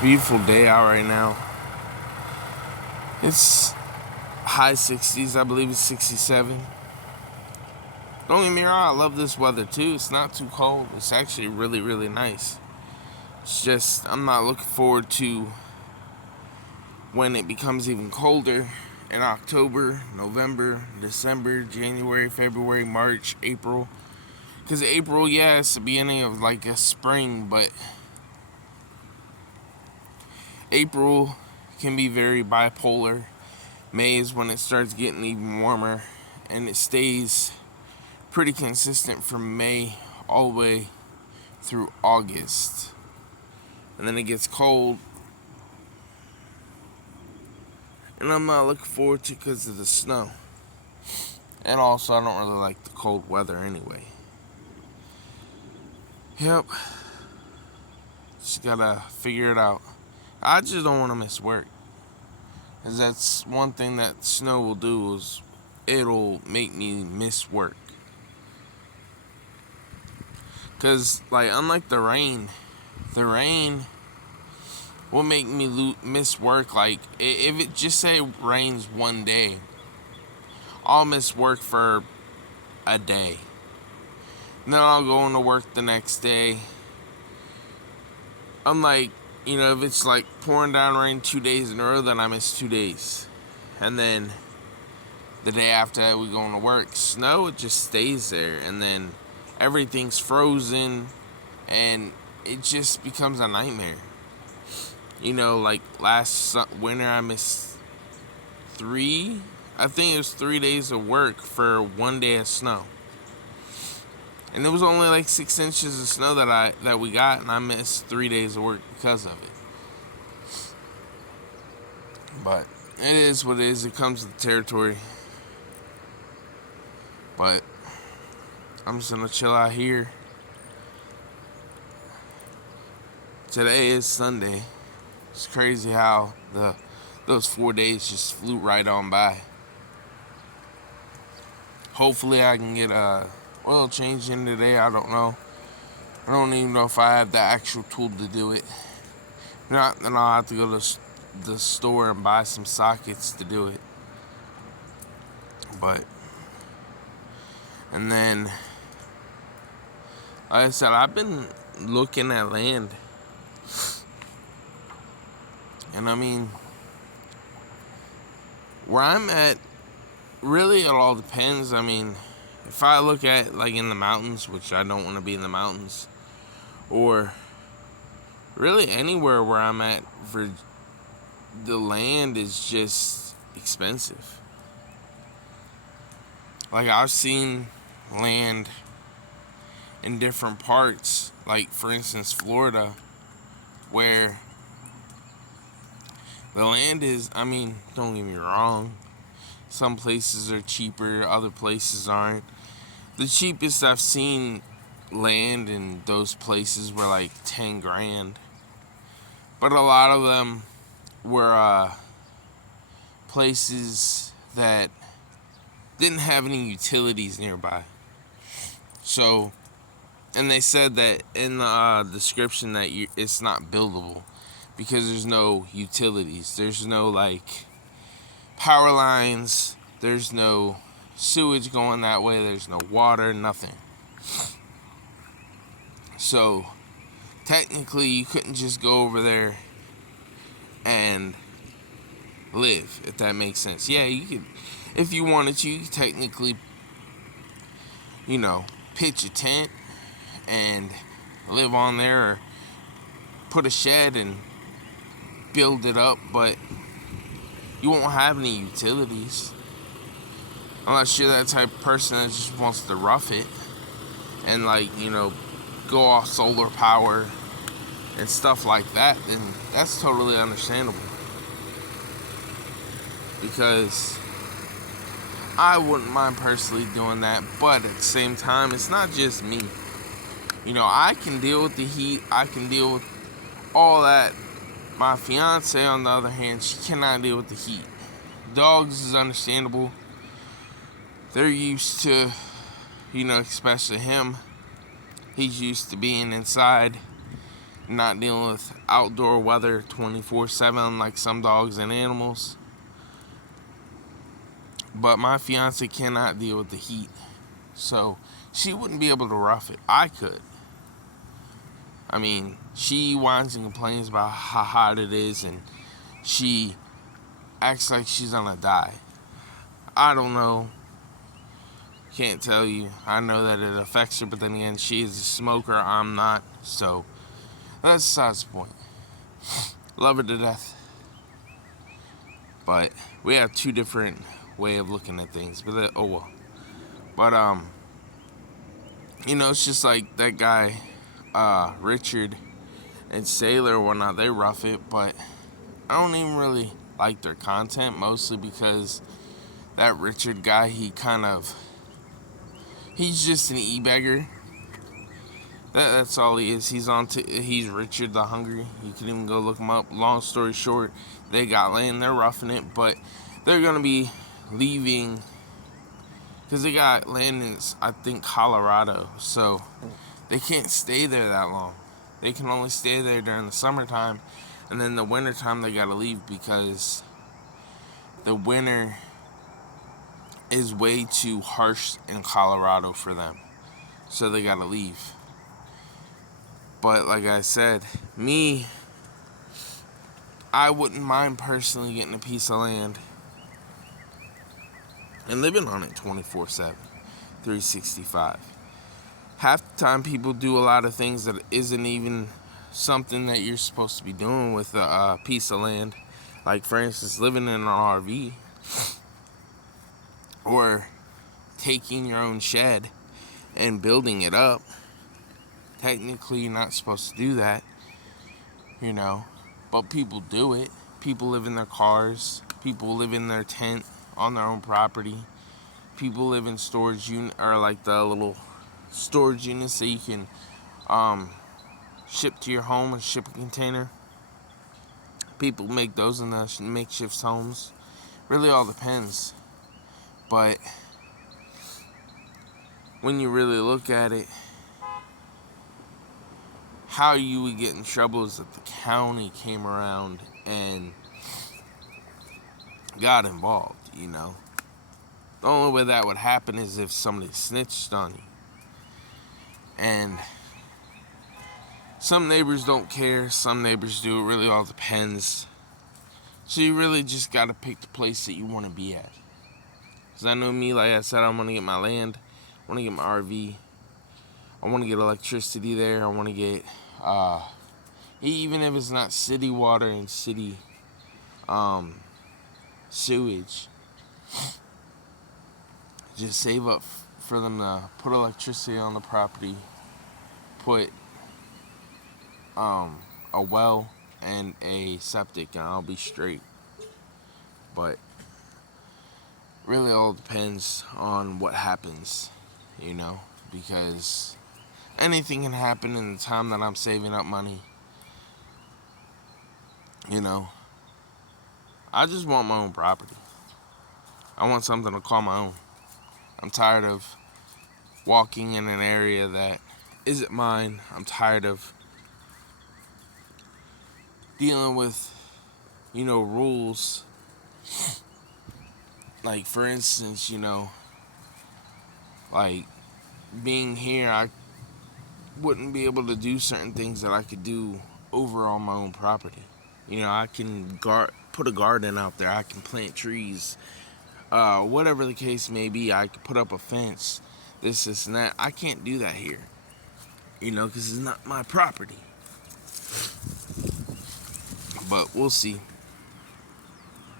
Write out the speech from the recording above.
Beautiful day out right now. It's high 60s, I believe it's 67. Don't get me wrong, I love this weather too. It's not too cold. It's actually really, really nice. It's just, I'm not looking forward to when it becomes even colder in October, November, December, January, February, March, April. Because April, yeah, it's the beginning of like a spring, but April can be very bipolar. May is when it starts getting even warmer, and it stays pretty consistent from May all the way through August. And then it gets cold, and I'm not looking forward to it because of the snow. And also, I don't really like the cold weather anyway. Yep, just gotta figure it out. I just don't want to miss work, because that's one thing that snow will do is it'll make me miss work. Because, like, unlike the rain will make me miss work. Like, if it just say rains one day, I'll miss work for a day. And then I'll go into work the next day. Unlike, if it's like pouring down rain 2 days in a row, then I miss 2 days. And then the day after that, we go into work. Snow, it just stays there. And then everything's frozen. And it just becomes a nightmare. Like last winter, I missed 3 days of work for 1 day of snow. And it was only like 6 inches of snow that we got, and I missed 3 days of work because of it. But it is what it is. It comes with the territory. But I'm just gonna chill out here. Today is Sunday. It's crazy how those 4 days just flew right on by. Hopefully I can get a oil change in today. I don't know. I don't even know if I have the actual tool to do it. If not, then I'll have to go to the store and buy some sockets to do it. And then, like I said, I've been looking at land. And I mean, where I'm at, really it all depends. I mean, if I look at like in the mountains, which I don't want to be in the mountains, or really anywhere where I'm at, for the land is just expensive. Like, I've seen land in different parts, like for instance Florida, where the land is, I mean, don't get me wrong, some places are cheaper, other places aren't. The cheapest I've seen land in those places were like 10 grand. But a lot of them were places that didn't have any utilities nearby. So, and they said that in the description that it's not buildable because there's no utilities. There's no like power lines. There's no sewage going that way. There's no water, nothing. So technically you couldn't just go over there and live, if that makes sense. Yeah, you could, if you wanted to, you could technically, pitch a tent and live on there, or put a shed and build it up, but you won't have any utilities unless you're that type of person that just wants to rough it and go off solar power and stuff like that. Then that's totally understandable, because I wouldn't mind personally doing that. But at the same time, it's not just me. I can deal with the heat. I can deal with all that. My fiance, on the other hand, she cannot deal with the heat. Dogs is understandable. They're used to, especially him. He's used to being inside. not dealing with outdoor weather 24/7 like some dogs and animals. But my fiance cannot deal with the heat, so she wouldn't be able to rough it. I could. I mean, she whines and complains about how hot it is, and she acts like she's gonna die. I don't know. Can't tell you. I know that it affects her, but then again, she is a smoker. I'm not. So that's besides the point. Love her to death. But we have two different way of looking at things. But oh well. But it's just like that guy, Richard and Sailor or whatnot. They rough it, but I don't even really like their content, mostly because that Richard guy, he's just an e-beggar. That's all he is. He's Richard the Hungry. You can even go look him up. Long story short, they got land. They're roughing it, but they're gonna be leaving because they got land in, I think, Colorado. So they can't stay there that long. They can only stay there during the summertime, and then the wintertime they gotta leave because the winter is way too harsh in Colorado for them. So they gotta leave. But like I said, I wouldn't mind personally getting a piece of land and living on it 24/7, 365. Half the time people do a lot of things that isn't even something that you're supposed to be doing with a piece of land. Like, for instance, living in an RV or taking your own shed and building it up. Technically, you're not supposed to do that, but people do it. People live in their cars. People live in their tent on their own property. People live in storage unit, or like the little storage units that you can ship to your home, or ship a container. People make those in the makeshift homes. Really all depends. But when you really look at it, how you would get in trouble is that the county came around and got involved, The only way that would happen is if somebody snitched on you. And some neighbors don't care, some neighbors do. It really all depends. So you really just got to pick the place that you want to be at. Because I know me, like I said, I want to get my land. I want to get my RV. I want to get electricity there. I want to get, even if it's not city water and city sewage, just save up for them to put electricity on the property, put a well and a septic, and I'll be straight. But really all depends on what happens, because anything can happen in the time that I'm saving up money. I just want my own property. I want something to call my own. I'm tired of walking in an area that isn't mine. I'm tired of dealing with, rules. Like, for instance, like being here, I wouldn't be able to do certain things that I could do over on my own property. I can put a garden out there. I can plant trees. Whatever the case may be, I could put up a fence, this, and that. I can't do that here, because it's not my property. But we'll see.